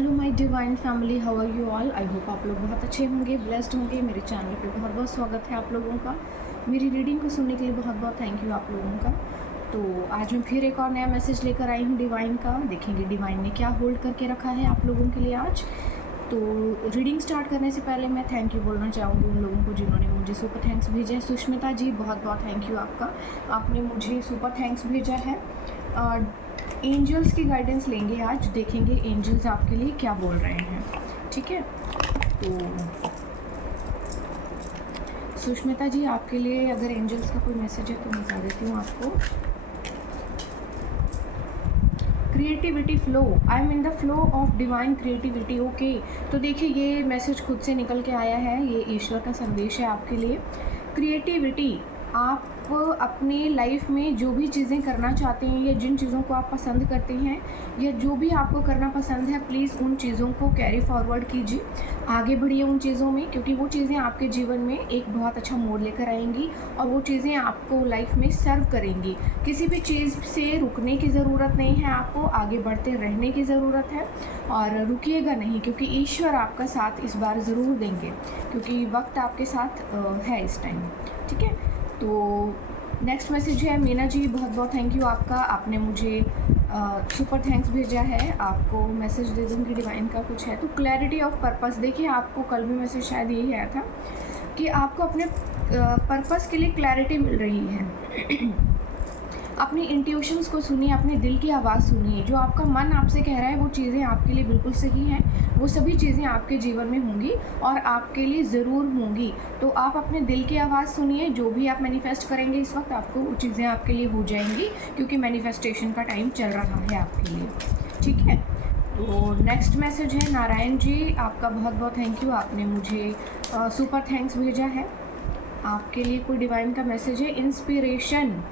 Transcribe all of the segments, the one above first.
Hello my divine family, how are you all. I hope आप लोग बहुत अच्छे होंगे, ब्लेस्ड होंगे। मेरे चैनल पे बहुत बहुत स्वागत है आप लोगों का। मेरी रीडिंग को सुनने के लिए बहुत बहुत थैंक यू आप लोगों का। तो आज मैं फिर एक और नया मैसेज लेकर आई हूँ डिवाइन का। देखेंगे डिवाइन ने क्या होल्ड करके रखा है आप लोगों के लिए आज। तो रीडिंग स्टार्ट करने से पहले मैं थैंक यू बोलना चाहूँगी उन लोगों को जिन्होंने मुझे सुपर थैंक्स भेजा है। सुष्मिता जी, बहुत बहुत थैंक यू आपका, आपने मुझे सुपर थैंक्स भेजा है। एंजल्स की गाइडेंस लेंगे आज, देखेंगे एंजल्स आपके लिए क्या बोल रहे हैं। ठीक है, तो सुष्मिता जी आपके लिए अगर एंजल्स का कोई मैसेज है तो मैं बता देती हूँ आपको। Creativity flow, I am in the flow of divine creativity. Okay, तो देखिए ये मैसेज खुद से निकल के आया है, ये ईश्वर का संदेश है आपके लिए। क्रिएटिविटी, आप अपनी लाइफ में जो भी चीज़ें करना चाहते हैं या जिन चीज़ों को आप पसंद करते हैं या जो भी आपको करना पसंद है, प्लीज़ उन चीज़ों को कैरी फॉरवर्ड कीजिए, आगे बढ़िए उन चीज़ों में, क्योंकि वो चीज़ें आपके जीवन में एक बहुत अच्छा मोड़ लेकर आएंगी और वो चीज़ें आपको लाइफ में सर्व करेंगी। किसी भी चीज़ से रुकने की ज़रूरत नहीं है, आपको आगे बढ़ते रहने की ज़रूरत है और रुकिएगा नहीं, क्योंकि ईश्वर आपका साथ इस बार ज़रूर देंगे, क्योंकि वक्त आपके साथ है इस टाइम। ठीक है, तो नेक्स्ट मैसेज है मीना जी, बहुत बहुत थैंक यू आपका, आपने मुझे सुपर थैंक्स भेजा है। आपको मैसेज दे दूँगी डिवाइन का कुछ है तो। क्लैरिटी ऑफ पर्पस, देखिए आपको कल भी मैसेज शायद यही आया था कि आपको अपने पर्पस के लिए क्लैरिटी मिल रही है। अपनी इंट्यूशंस को सुनिए, अपने दिल की आवाज़ सुनिए, जो आपका मन आपसे कह रहा है वो चीज़ें आपके लिए बिल्कुल सही हैं, वो सभी चीज़ें आपके जीवन में होंगी और आपके लिए ज़रूर होंगी। तो आप अपने दिल की आवाज़ सुनिए, जो भी आप मैनिफेस्ट करेंगे इस वक्त आपको वो चीज़ें आपके लिए हो जाएंगी, क्योंकि मैनिफेस्टेशन का टाइम चल रहा है आपके लिए। ठीक है, तो नेक्स्ट मैसेज है नारायण जी, आपका बहुत बहुत थैंक यू, आपने मुझे सुपर थैंक्स भेजा है। आपके लिए कोई डिवाइन का मैसेज है। Inspiration,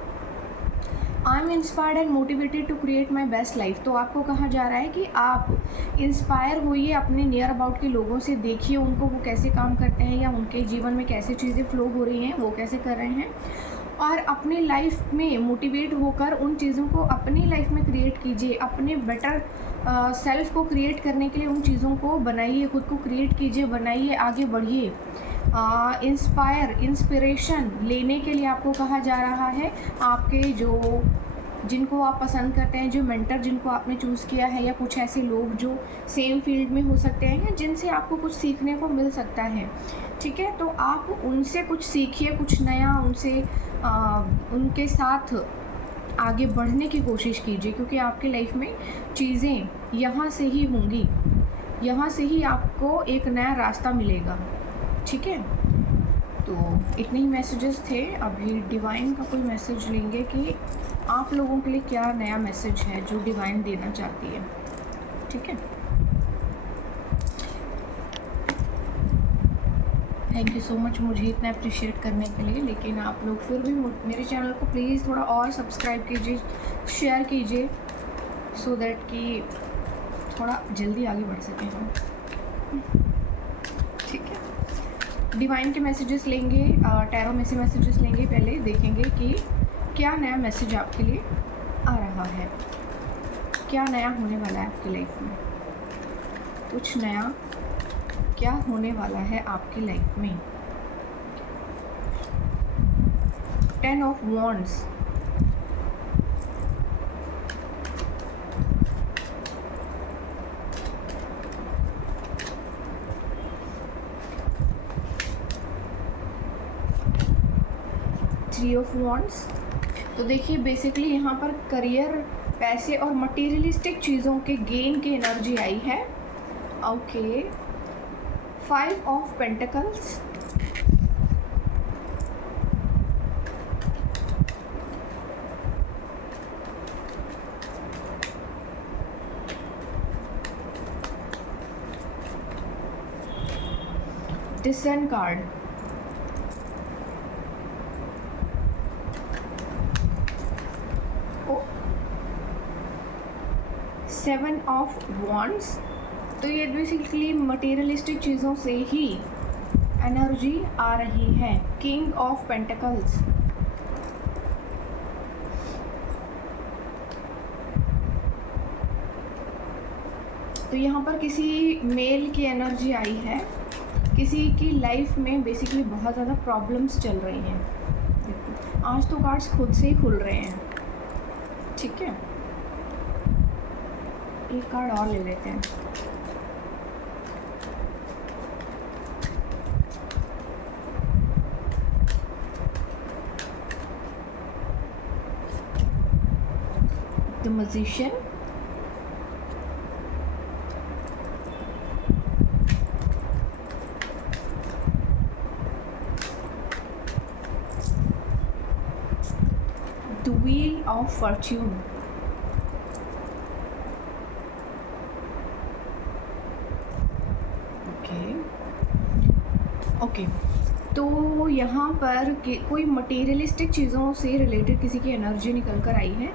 I am inspired and motivated to create my best life. तो आपको कहा जा रहा है कि आप इंस्पायर होइए अपने नियर अबाउट के लोगों से, देखिए उनको वो कैसे काम करते हैं या उनके जीवन में कैसे चीज़ें फ्लो हो रही हैं, वो कैसे कर रहे हैं, और अपनी लाइफ में मोटिवेट होकर उन चीज़ों को अपनी लाइफ में क्रिएट कीजिए। अपने बेटर सेल्फ को क्रिएट करने के लिए उन चीज़ों को बनाइए, खुद को क्रिएट कीजिए, बनाइए, आगे बढ़िए। इंस्पिरेशन लेने के लिए आपको कहा जा रहा है, आपके जो जिनको आप पसंद करते हैं, जो मेंटर जिनको आपने चूज़ किया है, या कुछ ऐसे लोग जो सेम फील्ड में हो सकते हैं या जिनसे आपको कुछ सीखने को मिल सकता है। ठीक है, तो आप उनसे कुछ सीखिए, कुछ नया उनसे उनके साथ आगे बढ़ने की कोशिश कीजिए, क्योंकि आपके लाइफ में चीज़ें यहाँ से ही होंगी, यहाँ से ही आपको एक नया रास्ता मिलेगा। ठीक है, तो इतने ही मैसेजेस थे। अभी डिवाइन का कोई मैसेज लेंगे कि आप लोगों के लिए क्या नया मैसेज है जो डिवाइन देना चाहती है। ठीक है, थैंक यू सो मच मुझे इतना अप्रिशिएट करने के लिए। लेकिन आप लोग फिर भी मेरे चैनल को प्लीज़ थोड़ा और सब्सक्राइब कीजिए, शेयर कीजिए, सो दैट कि थोड़ा जल्दी आगे बढ़ सकें हम। ठीक है, डिवाइन के मैसेजेस लेंगे, टैरो में से मैसेजेस लेंगे। पहले देखेंगे कि क्या नया मैसेज आपके लिए आ रहा है, क्या नया होने वाला है आपकी लाइफ में। कुछ नया क्या होने वाला है आपकी लाइफ में। 10 of wands, three of wands. तो देखिए बेसिकली यहाँ पर करियर, पैसे और मटेरियलिस्टिक चीज़ों के गेन की एनर्जी आई है। ओके, 5 ऑफ पेंटिकल्स, डिसन कार्ड, सेवन ऑफ वॉन्ड्स। तो ये बेसिकली मटेरियलिस्टिक चीज़ों से ही एनर्जी आ रही है। किंग ऑफ पेंटिकल्स, तो यहाँ पर किसी मेल की एनर्जी आई है, किसी की लाइफ में बेसिकली बहुत ज़्यादा प्रॉब्लम्स चल रही हैं। देखो आज तो कार्ड्स खुद से ही खुल रहे हैं, ठीक है। एक कार्ड और ले लेते हैं। The magician, the wheel of Fortune, okay. तो यहाँ पर कोई मटेरियलिस्टिक चीज़ों से रिलेटेड किसी की एनर्जी निकल कर आई है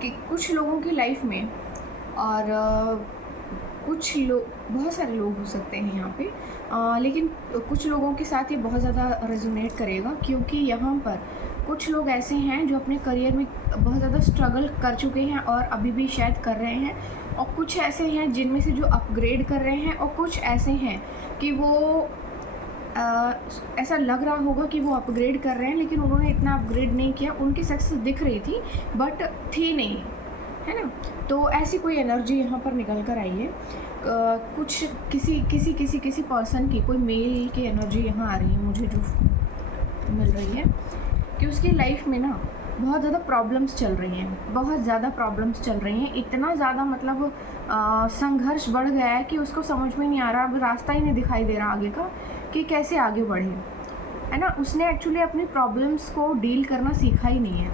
कि कुछ लोगों की लाइफ में, और कुछ लोग, बहुत सारे लोग हो सकते हैं यहाँ पे, लेकिन कुछ लोगों के साथ ये बहुत ज़्यादा रेजोनेट करेगा, क्योंकि यहाँ पर कुछ लोग ऐसे हैं जो अपने करियर में बहुत ज़्यादा स्ट्रगल कर चुके हैं और अभी भी शायद कर रहे हैं, और कुछ ऐसे हैं जिनमें से जो अपग्रेड कर रहे हैं, और कुछ ऐसे हैं कि वो ऐसा लग रहा होगा कि वो अपग्रेड कर रहे हैं, लेकिन उन्होंने इतना अपग्रेड नहीं किया, उनकी सक्सेस दिख रही थी बट थी नहीं, है ना। तो ऐसी कोई एनर्जी यहाँ पर निकल कर आई है। कुछ किसी पर्सन की, कोई मेल की एनर्जी यहाँ आ रही है मुझे, जो मिल रही है कि उसकी लाइफ में ना बहुत ज़्यादा प्रॉब्लम्स चल रही हैं, बहुत ज़्यादा प्रॉब्लम्स चल रही हैं, इतना ज़्यादा मतलब संघर्ष बढ़ गया है कि उसको समझ में नहीं आ रहा, अब रास्ता ही नहीं दिखाई दे रहा आगे का कि कैसे आगे बढ़े, है ना। उसने एक्चुअली अपनी प्रॉब्लम्स को डील करना सीखा ही नहीं है।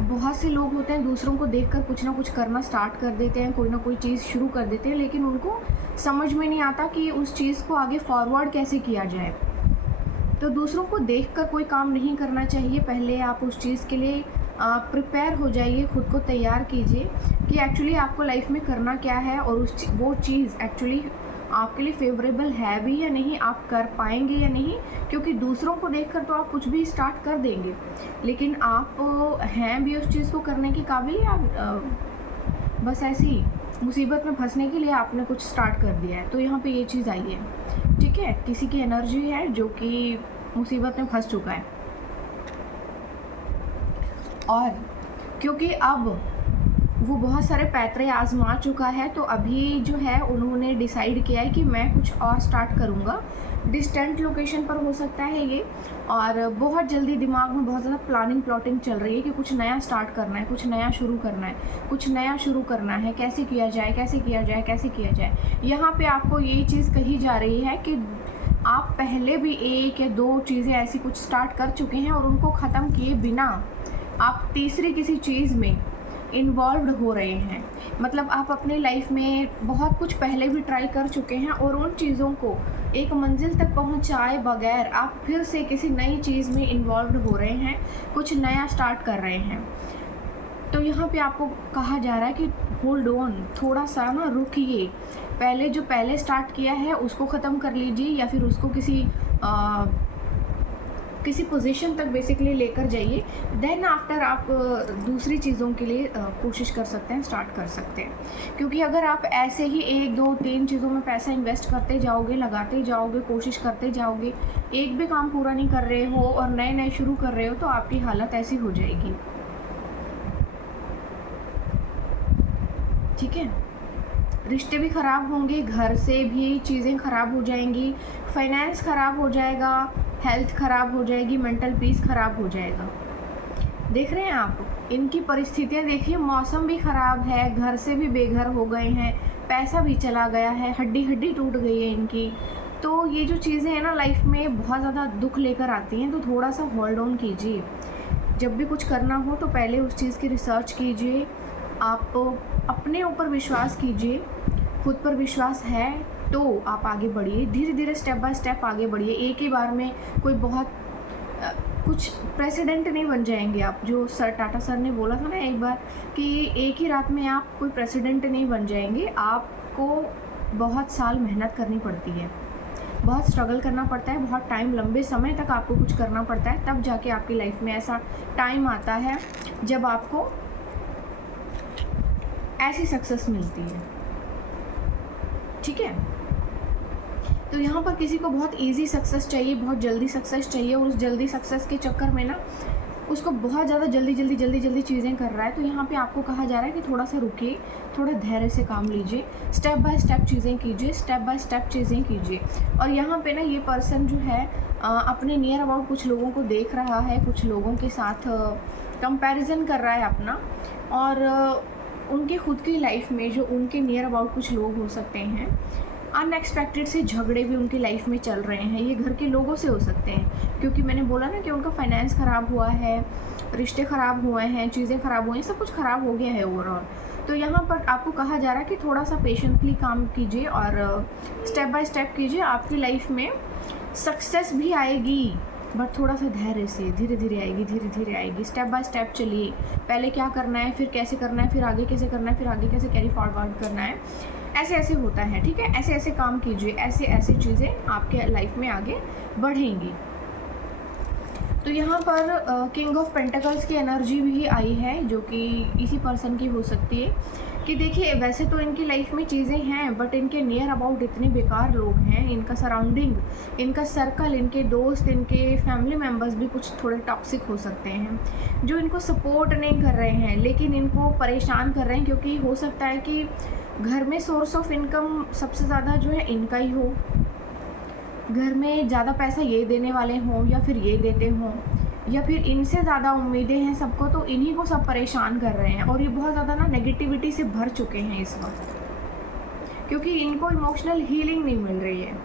बहुत से लोग होते हैं दूसरों को देखकर कुछ ना कुछ करना स्टार्ट कर देते हैं, कोई ना कोई चीज़ शुरू कर देते हैं, लेकिन उनको समझ में नहीं आता कि उस चीज़ को आगे फॉरवर्ड कैसे किया जाए। तो दूसरों को देखकर कोई काम नहीं करना चाहिए, पहले आप उस चीज़ के लिए प्रिपेयर हो जाइए, खुद को तैयार कीजिए कि एक्चुअली आपको लाइफ में करना क्या है, और वो चीज़ एक्चुअली आपके लिए फेवरेबल है भी या नहीं, आप कर पाएंगे या नहीं, क्योंकि दूसरों को देखकर तो आप कुछ भी स्टार्ट कर देंगे, लेकिन आप हैं भी उस चीज़ को करने के काबिल, या बस ऐसी मुसीबत में फंसने के लिए आपने कुछ स्टार्ट कर दिया है। तो यहाँ पे ये चीज़ आई है, ठीक है। किसी की एनर्जी है जो कि मुसीबत में फंस चुका है, और क्योंकि अब वो बहुत सारे पैतरे आजमा चुका है, तो अभी जो है उन्होंने डिसाइड किया है कि मैं कुछ और स्टार्ट करूँगा। डिस्टेंट लोकेशन पर हो सकता है ये, और बहुत जल्दी दिमाग में बहुत ज़्यादा प्लानिंग प्लॉटिंग चल रही है कि कुछ नया स्टार्ट करना है, कुछ नया शुरू करना है, कुछ नया शुरू करना है, कैसे किया जाए, कैसे किया जाए, कैसे किया जाए। यहाँ पे आपको ये चीज़ कही जा रही है कि आप पहले भी एक या दो चीज़ें ऐसी कुछ स्टार्ट कर चुके हैं, और उनको ख़त्म किए बिना आप तीसरी किसी चीज़ में इन्वॉल्व्ड हो रहे हैं। मतलब आप अपनी लाइफ में बहुत कुछ पहले भी ट्राई कर चुके हैं, और उन चीज़ों को एक मंजिल तक पहुंचाए बगैर आप फिर से किसी नई चीज़ में इन्वॉल्व्ड हो रहे हैं, कुछ नया स्टार्ट कर रहे हैं। तो यहाँ पे आपको कहा जा रहा है कि होल्ड ऑन, थोड़ा सा ना रुकिए, पहले जो पहले स्टार्ट किया है उसको ख़त्म कर लीजिए, या फिर उसको किसी पोजीशन तक बेसिकली लेकर जाइए, देन आफ्टर आप दूसरी चीज़ों के लिए कोशिश कर सकते हैं, स्टार्ट कर सकते हैं। क्योंकि अगर आप ऐसे ही 1 2 3 चीज़ों में पैसा इन्वेस्ट करते जाओगे, लगाते जाओगे, कोशिश करते जाओगे, एक भी काम पूरा नहीं कर रहे हो और नए नए शुरू कर रहे हो, तो आपकी हालत ऐसी हो जाएगी, ठीक है। रिश्ते भी ख़राब होंगे, घर से भी चीज़ें ख़राब हो जाएंगी, फाइनेंस ख़राब हो जाएगा, हेल्थ ख़राब हो जाएगी, मेंटल पीस ख़राब हो जाएगा। देख रहे हैं आप इनकी परिस्थितियाँ, देखिए मौसम भी ख़राब है, घर से भी बेघर हो गए हैं, पैसा भी चला गया है, हड्डी हड्डी टूट गई है इनकी। तो ये जो चीज़ें हैं ना लाइफ में बहुत ज़्यादा दुख लेकर आती हैं, तो थोड़ा सा होल्ड ऑन कीजिए। जब भी कुछ करना हो तो पहले उस चीज़ की रिसर्च कीजिए, आप अपने ऊपर विश्वास कीजिए, खुद पर विश्वास है तो आप आगे बढ़िए, धीरे धीरे स्टेप बाय स्टेप आगे बढ़िए। एक ही बार में कोई बहुत कुछ प्रेसिडेंट नहीं बन जाएंगे आप, जो सर टाटा सर ने बोला था ना एक बार कि एक ही रात में आप कोई प्रेसिडेंट नहीं बन जाएंगे, आपको बहुत साल मेहनत करनी पड़ती है, बहुत स्ट्रगल करना पड़ता है, बहुत टाइम, लंबे समय तक आपको कुछ करना पड़ता है, तब जाके आपकी लाइफ में ऐसा टाइम आता है जब आपको ऐसी सक्सेस मिलती है। ठीक है। तो यहाँ पर किसी को बहुत इजी सक्सेस चाहिए, बहुत जल्दी सक्सेस चाहिए, और उस जल्दी सक्सेस के चक्कर में ना उसको बहुत ज़्यादा जल्दी चीज़ें कर रहा है। तो यहाँ पे आपको कहा जा रहा है कि थोड़ा सा रुकिए, थोड़ा धैर्य से काम लीजिए, स्टेप बाय स्टेप चीज़ें कीजिए, स्टेप बाय स्टेप चीज़ें कीजिए। और यहाँ पे ना ये पर्सन जो है अपने नियर अबाउट कुछ लोगों को देख रहा है, कुछ लोगों के साथ कंपैरिजन कर रहा है अपना, और उनके खुद की लाइफ में जो उनके नियर अबाउट कुछ लोग हो सकते हैं, अनएक्सपेक्टेड से झगड़े भी उनकी लाइफ में चल रहे हैं। ये घर के लोगों से हो सकते हैं, क्योंकि मैंने बोला ना कि उनका फाइनेंस ख़राब हुआ है, रिश्ते ख़राब हुए हैं, चीज़ें ख़राब हुई हैं, सब कुछ ख़राब हो गया है ओवरऑल। तो यहाँ पर आपको कहा जा रहा है कि थोड़ा सा पेशेंटली काम कीजिए और स्टेप बाय स्टेप कीजिए। आपकी लाइफ में सक्सेस भी आएगी, बट थोड़ा सा धैर्य से, धीरे धीरे आएगी, स्टेप बाय स्टेप चलिए। पहले क्या करना है, फिर कैसे करना है, फिर आगे कैसे करना है, फिर आगे कैसे कैरी फॉरवर्ड करना है, ऐसे ऐसे होता है, ठीक है। ऐसे ऐसे काम कीजिए, ऐसे ऐसे चीज़ें आपके लाइफ में आगे बढ़ेंगी। तो यहाँ पर किंग ऑफ पेंटिकल्स की एनर्जी भी आई है, जो कि इसी पर्सन की हो सकती है। कि देखिए, वैसे तो इनकी लाइफ में चीज़ें हैं, बट इनके नियर अबाउट इतने बेकार लोग हैं, इनका सराउंडिंग, इनका सर्कल, इनके दोस्त, इनके फैमिली मेम्बर्स भी कुछ थोड़े टॉक्सिक हो सकते हैं, जो इनको सपोर्ट नहीं कर रहे हैं, लेकिन इनको परेशान कर रहे हैं। क्योंकि हो सकता है कि घर में सोर्स ऑफ इनकम सबसे ज़्यादा जो है इनका ही हो, घर में ज़्यादा पैसा ये देने वाले हों या फिर ये देते हों, या फिर इनसे ज़्यादा उम्मीदें हैं सबको, तो इन्हीं को सब परेशान कर रहे हैं। और ये बहुत ज़्यादा ना नेगेटिविटी से भर चुके हैं इस वक्त, क्योंकि इनको इमोशनल हीलिंग नहीं मिल रही है,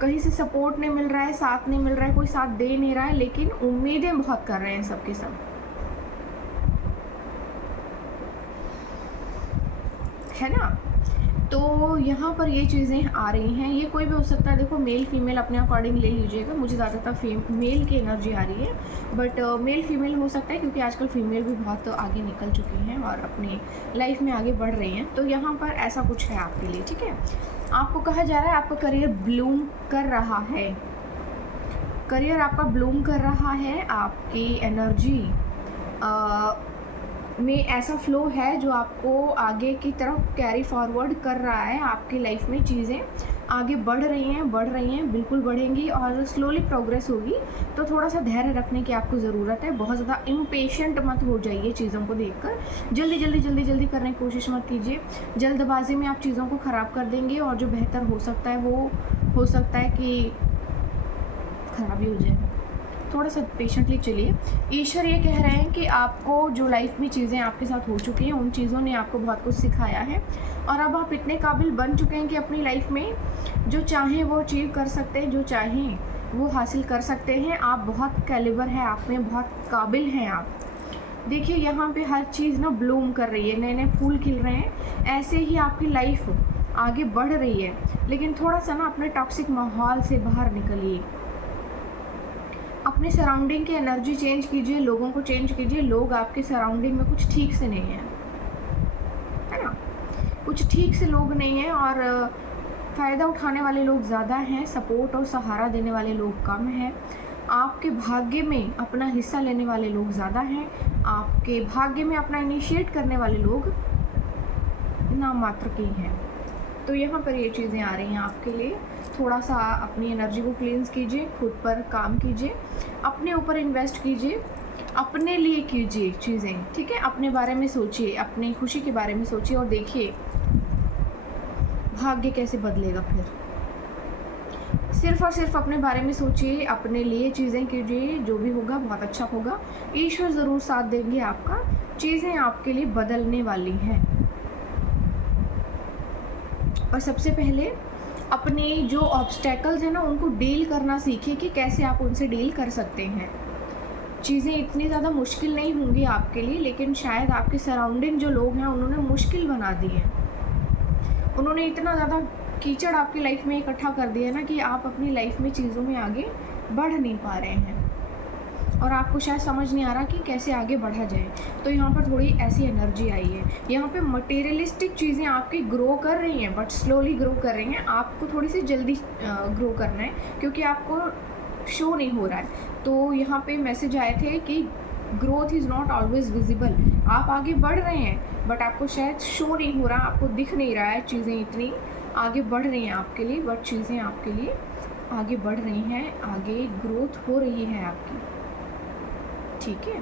कहीं से सपोर्ट नहीं मिल रहा है, साथ नहीं मिल रहा है, कोई साथ दे नहीं रहा है, लेकिन उम्मीदें बहुत कर रहे हैं सबके सब, है ना। तो यहाँ पर ये चीज़ें आ रही हैं, ये कोई भी हो सकता है। देखो, मेल फीमेल अपने अकॉर्डिंग ले लीजिएगा, मुझे ज़्यादातर मेल की एनर्जी आ रही है, बट मेल फीमेल हो सकता है, क्योंकि आजकल फीमेल भी बहुत आगे निकल चुकी हैं और अपनी लाइफ में आगे बढ़ रही हैं। तो यहाँ पर ऐसा कुछ है आपके लिए, ठीक है। आपको कहा जा रहा है आपका करियर ब्लूम कर रहा है, करियर आपका ब्लूम कर रहा है, आपकी एनर्जी में ऐसा फ्लो है जो आपको आगे की तरफ कैरी फॉरवर्ड कर रहा है। आपकी लाइफ में चीज़ें आगे बढ़ रही हैं, बिल्कुल बढ़ेंगी और स्लोली प्रोग्रेस होगी। तो थोड़ा सा धैर्य रखने की आपको ज़रूरत है, बहुत ज़्यादा इम्पेशेंट मत हो जाइए चीज़ों को देखकर, जल्दी करने की कोशिश मत कीजिए। जल्दबाजी में आप चीज़ों को ख़राब कर देंगे, और जो बेहतर हो सकता है वो हो सकता है कि ख़राब ही हो जाए। थोड़ा सा पेशेंटली चलिए। ईश्वर ये कह रहे हैं कि आपको जो लाइफ में चीज़ें आपके साथ हो चुकी हैं, उन चीज़ों ने आपको बहुत कुछ सिखाया है, और अब आप इतने काबिल बन चुके हैं कि अपनी लाइफ में जो चाहें वो अचीव कर सकते हैं, जो चाहें वो हासिल कर सकते हैं। आप बहुत कैलिबर है, आप में बहुत काबिल हैं आप। देखिए, यहाँ पे हर चीज़ ना ब्लूम कर रही है, नए नए फूल खिल रहे हैं, ऐसे ही आपकी लाइफ आगे बढ़ रही है। लेकिन थोड़ा सा ना अपने टॉक्सिक माहौल से बाहर निकलिए, अपने सराउंडिंग की एनर्जी चेंज कीजिए, लोगों को चेंज कीजिए। लोग आपके सराउंडिंग में कुछ ठीक से नहीं है ना, कुछ ठीक से लोग नहीं हैं, और फ़ायदा उठाने वाले लोग ज़्यादा हैं, सपोर्ट और सहारा देने वाले लोग कम हैं। आपके भाग्य में अपना हिस्सा लेने वाले लोग ज़्यादा हैं, आपके भाग्य में अपना इनिशिएट करने वाले लोग नाम मात्र के ही हैं। तो यहाँ पर ये चीज़ें आ रही हैं आपके लिए। थोड़ा सा अपनी एनर्जी को क्लींस कीजिए, खुद पर काम कीजिए, अपने ऊपर इन्वेस्ट कीजिए, अपने लिए कीजिए चीज़ें, ठीक है। अपने बारे में सोचिए, अपनी खुशी के बारे में सोचिए, और देखिए भाग्य कैसे बदलेगा। फिर सिर्फ़ और सिर्फ अपने बारे में सोचिए, अपने लिए चीज़ें कीजिए, जो भी होगा बहुत अच्छा होगा। ईश्वर ज़रूर साथ देंगे आपका, चीज़ें आपके लिए बदलने वाली हैं। और सबसे पहले अपने जो ऑब्स्टेकल्स हैं ना, उनको डील करना सीखिए कि कैसे आप उनसे डील कर सकते हैं। चीज़ें इतनी ज़्यादा मुश्किल नहीं होंगी आपके लिए, लेकिन शायद आपके सराउंडिंग जो लोग हैं उन्होंने मुश्किल बना दी है, उन्होंने इतना ज़्यादा कीचड़ आपकी लाइफ में इकट्ठा कर दिया ना कि आप अपनी लाइफ में चीज़ों में आगे बढ़ नहीं पा रहे हैं, और आपको शायद समझ नहीं आ रहा कि कैसे आगे बढ़ा जाए। तो यहाँ पर थोड़ी ऐसी एनर्जी आई है। यहाँ पे मटेरियलिस्टिक चीज़ें आपकी ग्रो कर रही हैं, बट स्लोली ग्रो कर रही हैं। आपको थोड़ी सी जल्दी ग्रो करना है, क्योंकि आपको शो नहीं हो रहा है। तो यहाँ पे मैसेज आए थे कि growth is not always visible. आप आगे बढ़ रहे हैं, बट आपको शायद शो नहीं हो रहा, आपको दिख नहीं रहा है चीज़ें इतनी आगे बढ़ रही हैं आपके लिए, बट चीज़ें आपके लिए आगे बढ़ रही हैं, आगे ग्रोथ हो रही है आपकी, ठीक है।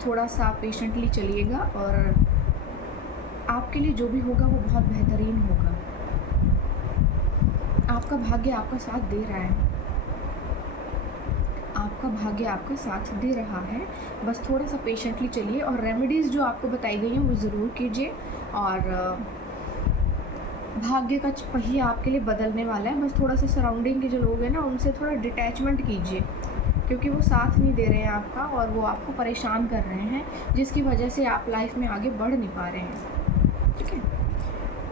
थोड़ा सा पेशेंटली चलिएगा और आपके लिए जो भी होगा वो बहुत बेहतरीन होगा। आपका भाग्य आपका साथ दे रहा है, आपका भाग्य आपका साथ दे रहा है। बस थोड़ा सा पेशेंटली चलिए और रेमेडीज़ जो आपको बताई गई हैं वो ज़रूर कीजिए। और भाग्य का पहिया आपके लिए बदलने वाला है। बस थोड़ा सा सराउंडिंग के जो लोग हैं ना उनसे थोड़ा डिटैचमेंट कीजिए, क्योंकि वो साथ नहीं दे रहे हैं आपका और वो आपको परेशान कर रहे हैं, जिसकी वजह से आप लाइफ में आगे बढ़ नहीं पा रहे हैं, ठीक है।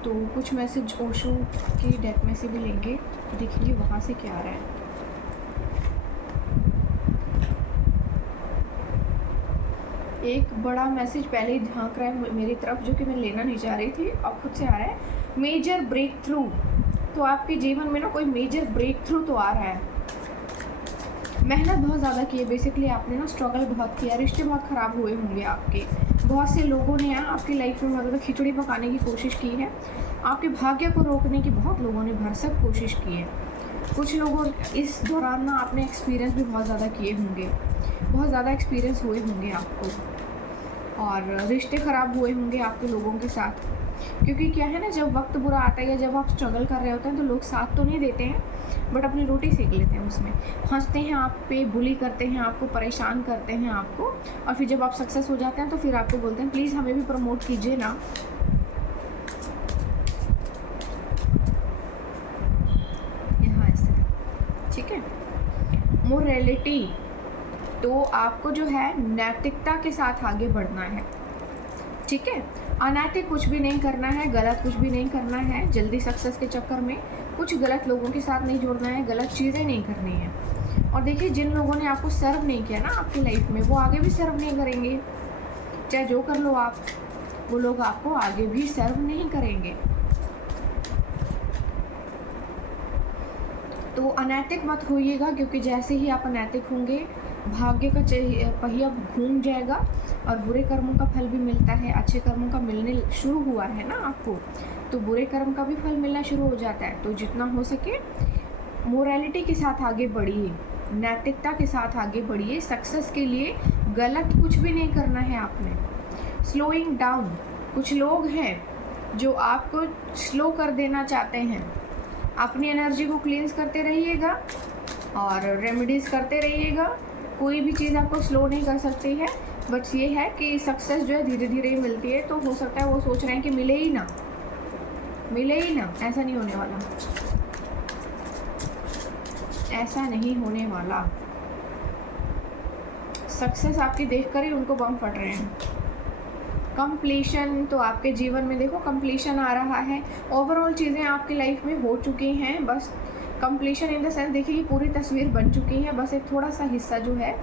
तो कुछ मैसेज ओशो के डेक में से भी लेंगे, देखिए वहाँ से क्या आ रहा है। एक बड़ा मैसेज पहले ही झांक रहा है मेरी तरफ, जो कि मैं लेना नहीं चाह रही थी, अब खुद से आ रहा है, मेजर ब्रेक थ्रू। तो आपके जीवन में ना कोई मेजर ब्रेक थ्रू तो आ रहा है। मेहनत बहुत ज़्यादा की है, बेसिकली आपने ना स्ट्रगल बहुत किया, रिश्ते बहुत ख़राब हुए होंगे आपके, बहुत से लोगों ने आपकी लाइफ में मतलब खिचड़ी पकाने की कोशिश की है, आपके भाग्य को रोकने की बहुत लोगों ने भरसक कोशिश की है। कुछ लोगों इस दौरान ना आपने एक्सपीरियंस भी बहुत ज़्यादा किए होंगे, बहुत ज़्यादा एक्सपीरियंस हुए होंगे आपको, और रिश्ते ख़राब हुए होंगे आपके लोगों के साथ। क्योंकि क्या है ना, जब वक्त बुरा आता है या जब आप स्ट्रगल कर रहे होते हैं तो लोग साथ तो नहीं देते हैं, बट अपनी रोटी सेक लेते हैं, उसमें हंसते हैं आप पे, बुली करते हैं आपको, परेशान करते हैं आपको, और फिर जब आप सक्सेस हो जाते हैं तो फिर आपको बोलते हैं प्लीज़ हमें भी प्रमोट कीजिए ना। यहाँ ऐसे, ठीक है। मोरालिटी, तो आपको जो है नैतिकता के साथ आगे बढ़ना है, ठीक है। अनैतिक कुछ भी नहीं करना है, गलत कुछ भी नहीं करना है, जल्दी सक्सेस के चक्कर में कुछ गलत लोगों के साथ नहीं जुड़ना है, गलत चीज़ें नहीं करनी है। और देखिए, जिन लोगों ने आपको सर्व नहीं किया ना आपकी लाइफ में, वो आगे भी सर्व नहीं करेंगे, चाहे जो कर लो आप, वो लोग आपको आगे भी सर्व नहीं करेंगे। तो अनैतिक मत होइएगा, क्योंकि जैसे ही आप अनैतिक होंगे भाग्य का पहिया घूम जाएगा और बुरे कर्मों का फल भी मिलता है। अच्छे कर्मों का मिलने शुरू हुआ है ना आपको, तो बुरे कर्म का भी फल मिलना शुरू हो जाता है। तो जितना हो सके मोरालिटी के साथ आगे बढ़िए, नैतिकता के साथ आगे बढ़िए। सक्सेस के लिए गलत कुछ भी नहीं करना है आपने। स्लोइंग डाउन, कुछ लोग हैं जो आपको स्लो कर देना चाहते हैं। अपनी एनर्जी को क्लींस करते रहिएगा और रेमेडीज़ करते रहिएगा। कोई भी चीज़ आपको स्लो नहीं कर सकती है, बट ये है कि सक्सेस जो है धीरे धीरे ही मिलती है। तो हो सकता है वो सोच रहे हैं कि मिले ही ना, मिले ही ना, ऐसा नहीं होने वाला, ऐसा नहीं होने वाला। सक्सेस आपकी देखकर ही उनको बम फट रहे हैं। कंप्लीशन, तो आपके जीवन में देखो कंप्लीशन आ रहा है। ओवरऑल चीज़ें आपकी लाइफ में हो चुकी हैं, बस कंप्लीशन इन द सेंस, देखिए ये पूरी तस्वीर बन चुकी है, बस एक थोड़ा सा हिस्सा जो है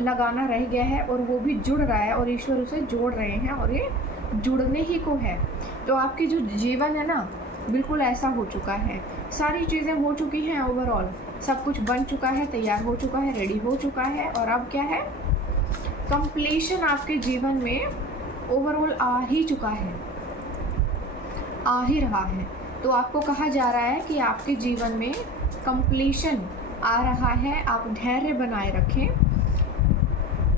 लगाना रह गया है, और वो भी जुड़ रहा है और ईश्वर उसे जोड़ रहे हैं, और ये जुड़ने ही को है। तो आपकी जो जीवन है ना बिल्कुल ऐसा हो चुका है, सारी चीज़ें हो चुकी हैं, ओवरऑल सब कुछ बन चुका है, तैयार हो चुका है, रेडी हो चुका है, और अब क्या है, कंप्लीशन आपके जीवन में ओवरऑल आ ही चुका है, आ ही रहा है। तो आपको कहा जा रहा है कि आपके जीवन में कंप्लीशन आ रहा है, आप धैर्य बनाए रखें।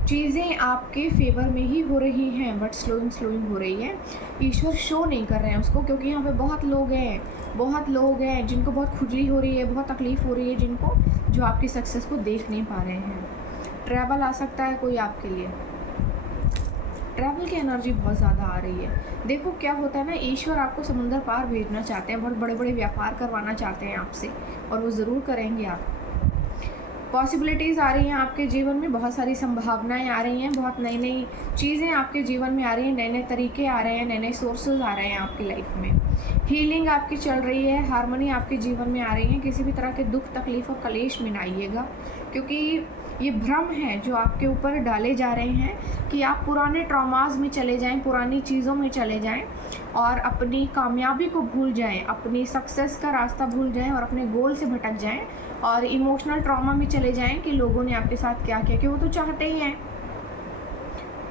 चीज़ें आपके फेवर में ही हो रही हैं, बट स्लोइंग हो रही है। ईश्वर शो नहीं कर रहे हैं उसको, क्योंकि यहाँ पे बहुत लोग हैं जिनको बहुत खुजली हो रही है, बहुत तकलीफ़ हो रही है, जिनको जो आपकी सक्सेस को देख नहीं पा रहे हैं। ट्रैवल आ सकता है कोई आपके लिए, ट्रैवल की एनर्जी बहुत ज़्यादा आ रही है। देखो क्या होता है ना, ईश्वर आपको समुंदर पार भेजना चाहते हैं, बहुत बड़े बड़े व्यापार करवाना चाहते हैं आपसे, और वो ज़रूर करेंगे। आप पॉसिबिलिटीज़ आ रही हैं आपके जीवन में, बहुत सारी संभावनाएं आ रही हैं, बहुत नई नई चीज़ें आपके जीवन में आ रही हैं, नए नए तरीके आ रहे हैं, नए नए सोर्सेज आ रहे हैं आपकी लाइफ में। हीलिंग आपकी चल रही है, हार्मनी आपके जीवन में आ रही है। किसी भी तरह के दुख तकलीफ़ और कलेश में ना आइएगा, क्योंकि ये भ्रम है जो आपके ऊपर डाले जा रहे हैं कि आप पुराने ट्रॉमास में चले जाएं, पुरानी चीज़ों में चले जाएं और अपनी कामयाबी को भूल जाएं, अपनी सक्सेस का रास्ता भूल जाएं और अपने गोल से भटक जाएं और इमोशनल ट्रॉमा में चले जाएं कि लोगों ने आपके साथ क्या किया, कि वो तो चाहते ही हैं,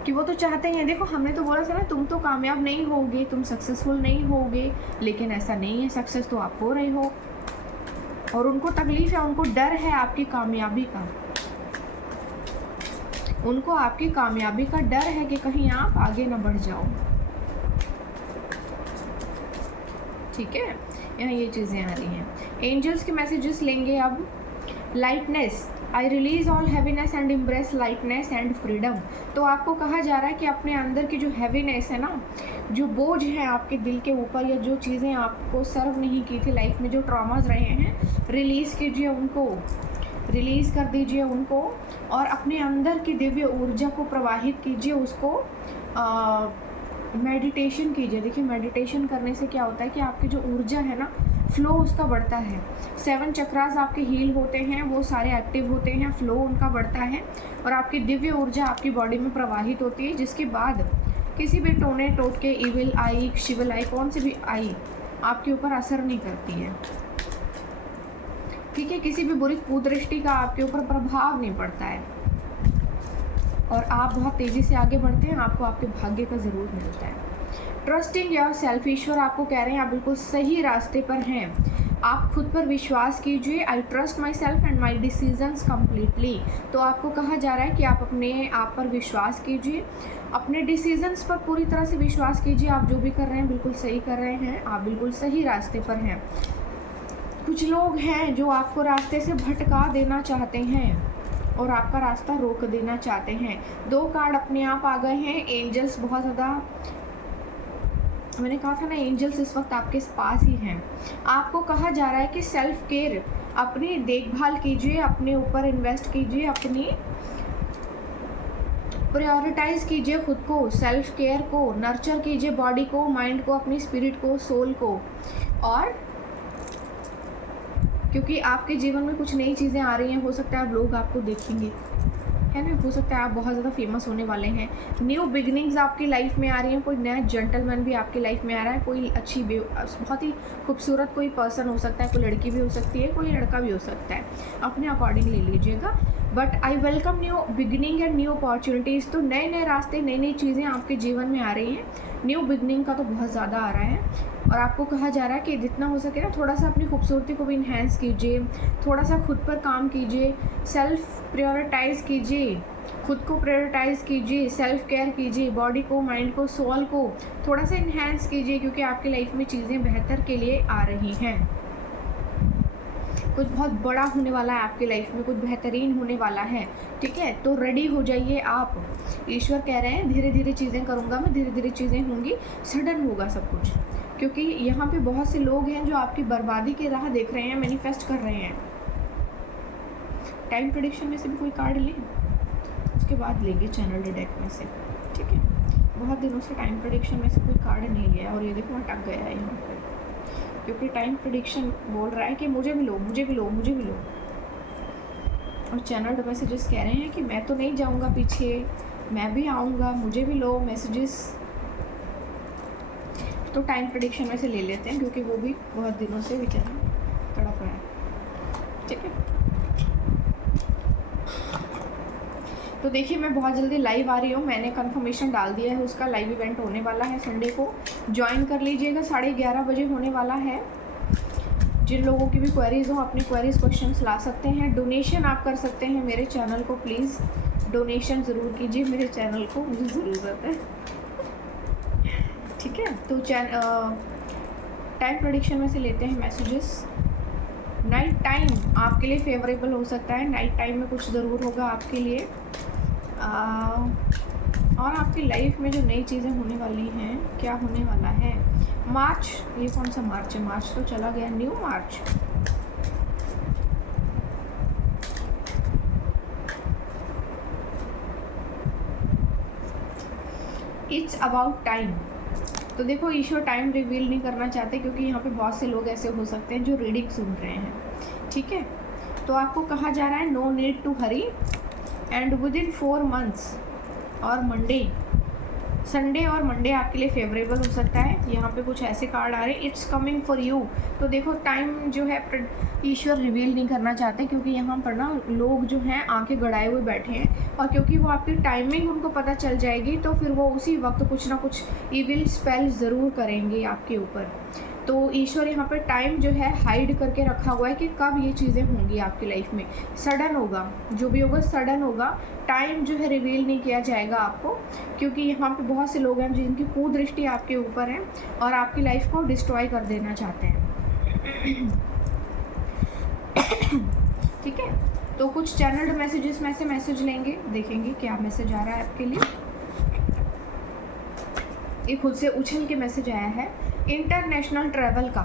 कि वो तो चाहते हैं, देखो हमने तो बोला था ना तुम तो कामयाब नहीं होगे, तुम सक्सेसफुल नहीं होगे, लेकिन ऐसा नहीं है, सक्सेस तो आप हो रहे हो। और उनको तकलीफ है, उनको डर है आपकी कामयाबी का, उनको आपकी कामयाबी का डर है कि कहीं आप आगे ना बढ़ जाओ। ठीक है, यहाँ ये चीज़ें आ रही हैं। एंजल्स के मैसेजेस लेंगे अब। Lightness, I release all heaviness and embrace lightness and freedom. तो आपको कहा जा रहा है कि अपने अंदर की जो हैवीनेस है ना, जो बोझ है आपके दिल के ऊपर, या जो चीज़ें आपको सर्व नहीं की थी लाइफ में, जो ट्रॉमाज रहे हैं, रिलीज़ कीजिए उनको, रिलीज़ कर दीजिए उनको, और अपने अंदर की दिव्य ऊर्जा को प्रवाहित कीजिए, उसको मेडिटेशन कीजिए। देखिए मेडिटेशन करने से क्या होता है कि आपकी जो ऊर्जा है ना, फ्लो उसका बढ़ता है। 7 चक्रास आपके हील होते हैं, वो सारे एक्टिव होते हैं, फ्लो उनका बढ़ता है, और आपकी दिव्य ऊर्जा आपकी बॉडी में प्रवाहित होती है, जिसके बाद किसी भी टोने टोटके, इविल आई, शिविल आई, कौन सी भी आई आपके ऊपर असर नहीं करती है। ठीक है, किसी भी बुरी कुदृष्टि का आपके ऊपर प्रभाव नहीं पड़ता है, और आप बहुत तेज़ी से आगे बढ़ते हैं, आपको आपके भाग्य का ज़रूर मिलता है। ट्रस्टिंग योर सेल्फ, ईश्वर आपको कह रहे हैं आप बिल्कुल सही रास्ते पर हैं, आप खुद पर विश्वास कीजिए। I trust my self and my decisions completely. तो आपको कहा जा रहा है कि आप अपने आप पर विश्वास कीजिए, अपने डिसीजंस पर पूरी तरह से विश्वास कीजिए। आप जो भी कर रहे हैं बिल्कुल सही कर रहे हैं, आप बिल्कुल सही रास्ते पर हैं। कुछ लोग हैं जो आपको रास्ते से भटका देना चाहते हैं और आपका रास्ता रोक देना चाहते हैं। 2 कार्ड अपने आप आ गए हैं। एंजल्स बहुत ज़्यादा, मैंने कहा था ना, एंजल्स इस वक्त आपके पास ही हैं। आपको कहा जा रहा है कि सेल्फ केयर, अपनी देखभाल कीजिए, अपने ऊपर इन्वेस्ट कीजिए, अपनी प्रायोरिटाइज कीजिए खुद को, सेल्फ केयर को नर्चर कीजिए, बॉडी को, माइंड को, अपनी स्पिरिट को, सोल को। और क्योंकि आपके जीवन में कुछ नई चीज़ें आ रही हैं, हो सकता है अब लोग आपको देखेंगे, है ना, हो सकता है आप बहुत ज़्यादा फेमस होने वाले हैं। न्यू बिगनिंग्स आपकी लाइफ में आ रही हैं, कोई नया जेंटलमैन भी आपकी लाइफ में आ रहा है, कोई अच्छी बहुत ही खूबसूरत कोई पर्सन हो सकता है, कोई लड़की भी हो सकती है, कोई लड़का भी हो सकता है, अपने अकॉर्डिंग ले लीजिएगा। But I welcome new beginning and new opportunities. तो नए नए रास्ते, नई नई चीज़ें आपके जीवन में आ रही हैं। न्यू बिगनिंग का तो बहुत ज़्यादा आ रहा है, और आपको कहा जा रहा है कि जितना हो सके ना, थोड़ा सा अपनी खूबसूरती को भी इन्हेंस कीजिए, थोड़ा सा खुद पर काम कीजिए, सेल्फ प्रायोरिटाइज़ कीजिए, खुद को प्रायोरिटाइज़ कीजिए, सेल्फ केयर कीजिए, बॉडी को, माइंड को, सोल को थोड़ा सा इन्हेंस कीजिए, क्योंकि आपकी लाइफ में चीज़ें बेहतर के लिए आ रही हैं। कुछ बहुत बड़ा होने वाला है आपकी लाइफ में, कुछ बेहतरीन होने वाला है। ठीक है, तो रेडी हो जाइए आप। ईश्वर कह रहे हैं धीरे धीरे चीज़ें करूँगा मैं, धीरे धीरे चीज़ें होंगी, सडन होगा सब कुछ, क्योंकि यहाँ पे बहुत से लोग हैं जो आपकी बर्बादी की राह देख रहे हैं, मैनिफेस्ट कर रहे हैं। टाइम प्रेडिक्शन में से भी कोई कार्ड लें, उसके बाद लेंगे चैनल डिटेक्ट में से। ठीक है, बहुत दिनों से टाइम प्रेडिक्शन में से कोई कार्ड नहीं लिया, और ये देखो अटक गया है यहाँ पे, क्योंकि टाइम प्रेडिक्शन बोल रहा है कि मुझे भी लो, मुझे भी लो, मुझे भी लो, और चैनल मैसेजेस कह रहे हैं कि मैं तो नहीं जाऊँगा पीछे, मैं भी आऊँगा, मुझे भी लो मैसेजेस। तो टाइम प्रेडिक्शन में से ले लेते हैं, क्योंकि वो भी बहुत दिनों से बेचारा तड़प रहा है। ठीक है, तो देखिए मैं बहुत जल्दी लाइव आ रही हूँ, मैंने कंफर्मेशन डाल दिया है उसका, लाइव इवेंट होने वाला है संडे को, ज्वाइन कर लीजिएगा, 11:30 बजे होने वाला है। जिन लोगों की भी क्वेरीज हो, अपनी क्वेरीज क्वेश्चंस ला सकते हैं। डोनेशन आप कर सकते हैं मेरे चैनल को, प्लीज़ डोनेशन ज़रूर कीजिए मेरे चैनल को, मुझे ज़रूरत है। ठीक है, तो टाइम प्रेडिक्शन में से लेते हैं मैसेजेस। नाइट टाइम आपके लिए फेवरेबल हो सकता है, नाइट टाइम में कुछ ज़रूर होगा आपके लिए, और आपकी लाइफ में जो नई चीज़ें होने वाली हैं, क्या होने वाला है। मार्च, ये कौन सा मार्च है, मार्च तो चला गया, new March. It's about time. तो देखो ईश्वर टाइम रिवील नहीं करना चाहते, क्योंकि यहाँ पे बहुत से लोग ऐसे हो सकते हैं जो रीडिंग सुन रहे हैं। ठीक है, तो आपको कहा जा रहा है no need to hurry, and within 4 months और मंडे संडे और मंडे आपके लिए फेवरेबल हो सकता है। यहाँ पे कुछ ऐसे कार्ड आ रहे हैं, इट्स कमिंग फॉर यू। तो देखो टाइम जो है ईश्वर रिवील नहीं करना चाहते, क्योंकि यहाँ पर ना लोग जो हैं आंखें गड़ाए हुए बैठे हैं, और क्योंकि वो आपकी टाइमिंग उनको पता चल जाएगी तो फिर वो उसी वक्त कुछ ना कुछ इविल स्पेल ज़रूर करेंगे आपके ऊपर। तो ईश्वर यहाँ पर टाइम जो है हाइड करके रखा हुआ है कि कब ये चीज़ें होंगी आपकी लाइफ में। सडन होगा, जो भी होगा सडन होगा। टाइम जो है रिवील नहीं किया जाएगा आपको, क्योंकि यहाँ पे बहुत से लोग हैं जिनकी कुदृष्टि आपके ऊपर है और आपकी लाइफ को डिस्ट्रॉय कर देना चाहते हैं। ठीक है, तो कुछ चैनल्ड मैसेजेस में से मैसेज लेंगे, देखेंगे क्या मैसेज आ रहा है आपके लिए। ये खुद से उछल के मैसेज आया है इंटरनेशनल ट्रैवल का,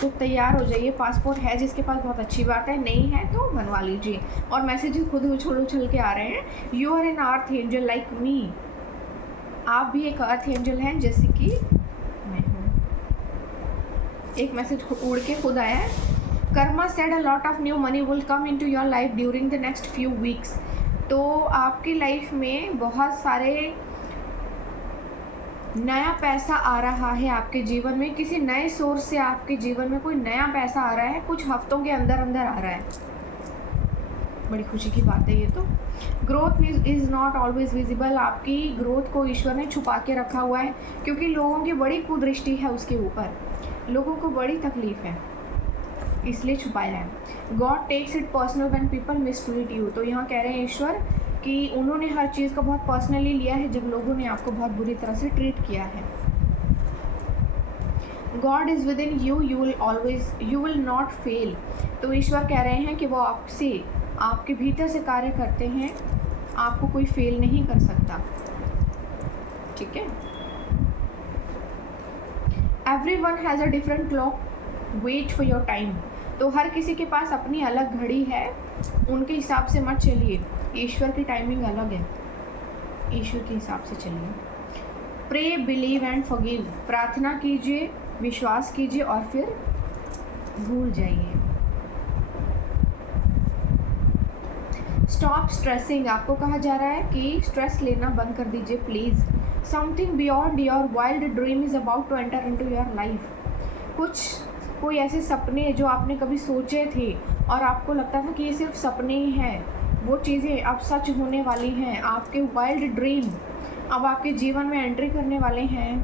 तो तैयार हो जाइए। पासपोर्ट है जिसके पास बहुत अच्छी बात है, नहीं है तो बनवा लीजिए। और मैसेजेस खुद उछल उछल के आ रहे हैं। You are an earth angel like me, आप भी एक अर्थ एंजल हैं जैसे कि मैं हूँ। एक मैसेज उड़ के खुद आया है, Karma said a lot of new money will come into your life during the next few weeks. तो आपकी लाइफ में बहुत सारे नया पैसा आ रहा है आपके जीवन में, किसी नए सोर्स से आपके जीवन में कोई नया पैसा आ रहा है, कुछ हफ्तों के अंदर अंदर आ रहा है। बड़ी खुशी की बात है ये तो। Growth is not always visible, आपकी ग्रोथ को ईश्वर ने छुपा के रखा हुआ है, क्योंकि लोगों की बड़ी कुदृष्टि है उसके ऊपर, लोगों को बड़ी तकलीफ है, इसलिए छुपाया है। God takes it personal when people mistreat you. तो यहाँ कह रहे हैं ईश्वर कि उन्होंने हर चीज़ को बहुत पर्सनली लिया है जब लोगों ने आपको बहुत बुरी तरह से ट्रीट किया है। God is with in you, you will not fail. तो ईश्वर कह रहे हैं कि वो आपसे, आपके भीतर से कार्य करते हैं, आपको कोई फेल नहीं कर सकता। ठीक है, everyone has a different clock, wait for your time. तो हर किसी के पास अपनी अलग घड़ी है, उनके हिसाब से मत चलिए, ईश्वर की टाइमिंग अलग है, ईश्वर के हिसाब से चलिए। प्रे, बिलीव एंड फॉरगिव, प्रार्थना कीजिए, विश्वास कीजिए और फिर भूल जाइए। स्टॉप स्ट्रेसिंग, आपको कहा जा रहा है कि स्ट्रेस लेना बंद कर दीजिए please. Something beyond your wild dream is about to enter into your life. कोई ऐसे सपने जो आपने कभी सोचे थे और आपको लगता था कि ये सिर्फ सपने ही हैं, वो चीज़ें अब सच होने वाली हैं। आपके वाइल्ड ड्रीम अब आपके जीवन में एंट्री करने वाले हैं।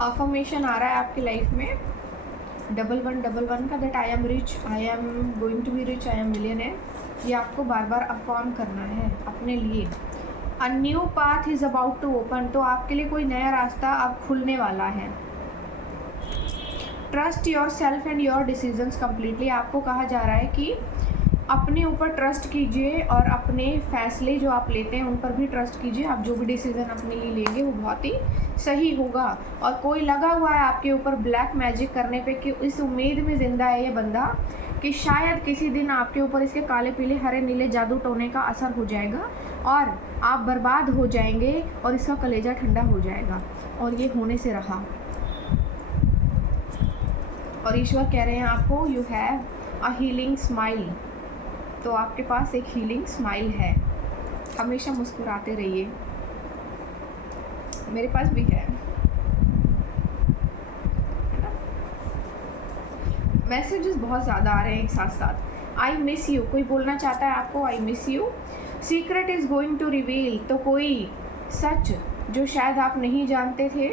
अफर्मेशन आ रहा है आपकी लाइफ में 1111 का, that I am rich, I am going to be rich, I am millionaire. ये आपको बार बार अफर्म करना है अपने लिए। A new path is about to open, तो आपके लिए कोई नया रास्ता अब खुलने वाला है। Trust your self and your decisions completely, आपको कहा जा रहा है कि अपने ऊपर ट्रस्ट कीजिए और अपने फैसले जो आप लेते हैं उन पर भी ट्रस्ट कीजिए। आप जो भी डिसीज़न अपने लिए लेंगे वो बहुत ही सही होगा। और कोई लगा हुआ है आपके ऊपर ब्लैक मैजिक करने पे, कि इस उम्मीद में ज़िंदा है ये बंदा कि शायद किसी दिन आपके ऊपर इसके काले पीले हरे नीले जादू टोने का असर हो जाएगा और आप बर्बाद हो जाएंगे और इसका कलेजा ठंडा हो जाएगा, और ये होने से रहा। और ईश्वर कह रहे हैं आपको, you have a healing smile, तो आपके पास एक हीलिंग स्माइल है, हमेशा मुस्कुराते रहिए। मेरे पास भी है ना। मैसेजेस बहुत ज़्यादा आ रहे हैं एक साथ साथ। आई मिस यू, कोई बोलना चाहता है आपको I miss you. Secret is going to reveal, तो कोई सच जो शायद आप नहीं जानते थे,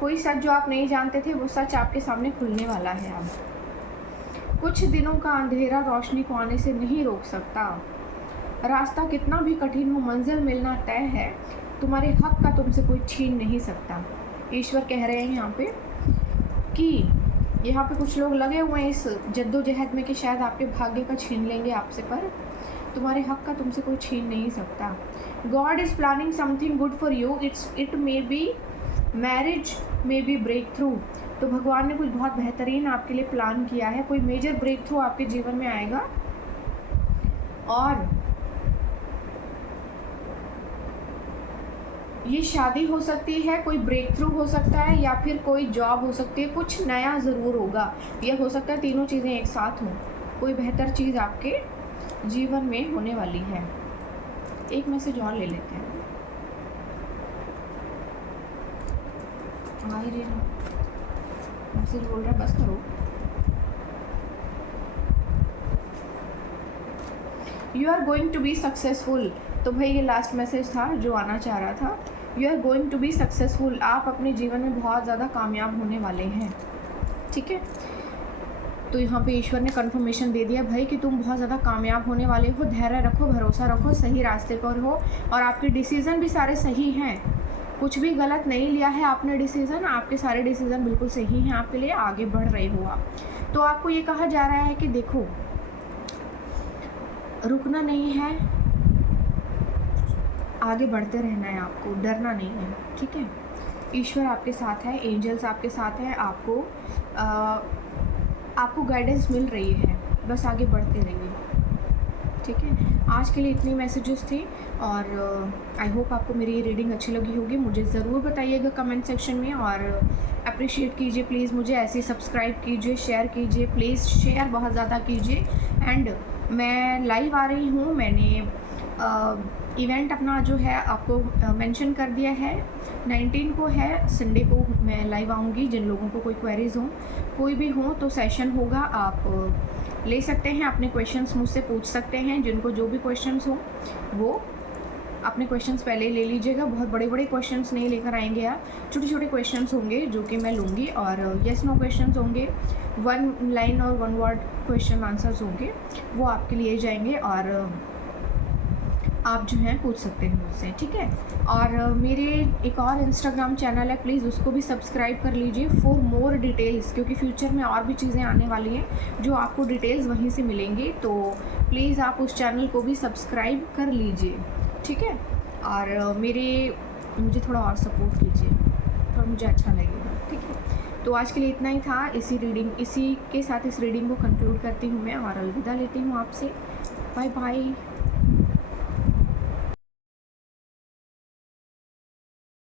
कोई सच जो आप नहीं जानते थे वो सच आपके सामने खुलने वाला है। अब कुछ दिनों का अंधेरा रोशनी को आने से नहीं रोक सकता। रास्ता कितना भी कठिन हो, मंजिल मिलना तय है। तुम्हारे हक का तुमसे कोई छीन नहीं सकता। ईश्वर कह रहे हैं यहाँ पे कि यहाँ पे कुछ लोग लगे हुए हैं इस जद्दोजहद में कि शायद आपके भाग्य का छीन लेंगे आपसे, पर तुम्हारे हक का तुमसे कोई छीन नहीं सकता। God is planning something good for you, it may be marriage, may be breakthrough. तो भगवान ने कुछ बहुत बेहतरीन आपके लिए प्लान किया है, कोई मेजर ब्रेक थ्रू आपके जीवन में आएगा। और ये शादी हो सकती है, कोई ब्रेक थ्रू हो सकता है, या फिर कोई जॉब हो सकती है, कुछ नया ज़रूर होगा। यह हो सकता है तीनों चीज़ें एक साथ हों। कोई बेहतर चीज़ आपके जीवन में होने वाली है। एक मैसेज और ले लेते हैं। आई रे मैसेज बोल रहा है बस करो। You are going to be successful. तो भाई ये लास्ट मैसेज था जो आना चाह रहा था। You are going to be successful. आप अपने जीवन में बहुत ज़्यादा कामयाब होने वाले हैं, ठीक है। तो यहाँ पे ईश्वर ने कंफर्मेशन दे दिया भाई कि तुम बहुत ज़्यादा कामयाब होने वाले हो। धैर्य रखो, भरोसा रखो, सही रास्ते पर हो और आपके डिसीज़न भी सारे सही हैं। कुछ भी गलत नहीं लिया है आपने डिसीज़न, आपके सारे डिसीज़न बिल्कुल सही हैं आपके लिए, आगे बढ़ रहे हो आप। तो आपको ये कहा जा रहा है कि देखो रुकना नहीं है, आगे बढ़ते रहना है, आपको डरना नहीं है, ठीक है। ईश्वर आपके साथ है, एंजल्स आपके साथ हैं, आपको गाइडेंस मिल रही है, बस आगे बढ़ते रहिए, ठीक है। आज के लिए इतनी मैसेजेस थी और आई होप आपको मेरी ये रीडिंग अच्छी लगी होगी। मुझे ज़रूर बताइएगा कमेंट सेक्शन में और अप्रिशिएट कीजिए प्लीज़ मुझे, ऐसे सब्सक्राइब कीजिए, शेयर कीजिए, प्लीज़ शेयर बहुत ज़्यादा कीजिए। एंड मैं लाइव आ रही हूँ, मैंने इवेंट अपना जो है आपको मेंशन कर दिया है। 19 को है, संडे को मैं लाइव आऊँगी। जिन लोगों को कोई क्वेरीज़ हों, कोई भी हो तो सेशन होगा, आप ले सकते हैं, अपने क्वेश्चंस मुझसे पूछ सकते हैं। जिनको जो भी क्वेश्चंस हों वो अपने क्वेश्चंस पहले ले लीजिएगा। बहुत बड़े बड़े क्वेश्चंस नहीं लेकर आएंगे आप, छोटे छोटे क्वेश्चंस होंगे जो कि मैं लूँगी और येस नो क्वेश्चंस होंगे, 1 लाइन और 1 वर्ड क्वेश्चन आंसर्स होंगे, वो आपके लिए जाएंगे और आप जो हैं पूछ सकते हैं मुझसे, ठीक है। और मेरे एक और इंस्टाग्राम चैनल है, प्लीज़ उसको भी सब्सक्राइब कर लीजिए फॉर मोर डिटेल्स, क्योंकि फ्यूचर में और भी चीज़ें आने वाली हैं जो आपको डिटेल्स वहीं से मिलेंगी। तो प्लीज़ आप उस चैनल को भी सब्सक्राइब कर लीजिए, ठीक है। और मुझे थोड़ा और सपोर्ट कीजिए, थोड़ा मुझे अच्छा लगेगा, ठीक है। तो आज के लिए इतना ही था। इसी के साथ इस रीडिंग को कंक्लूड करती हूँ मैं और अलविदा लेती हूँ आपसे। Bye bye.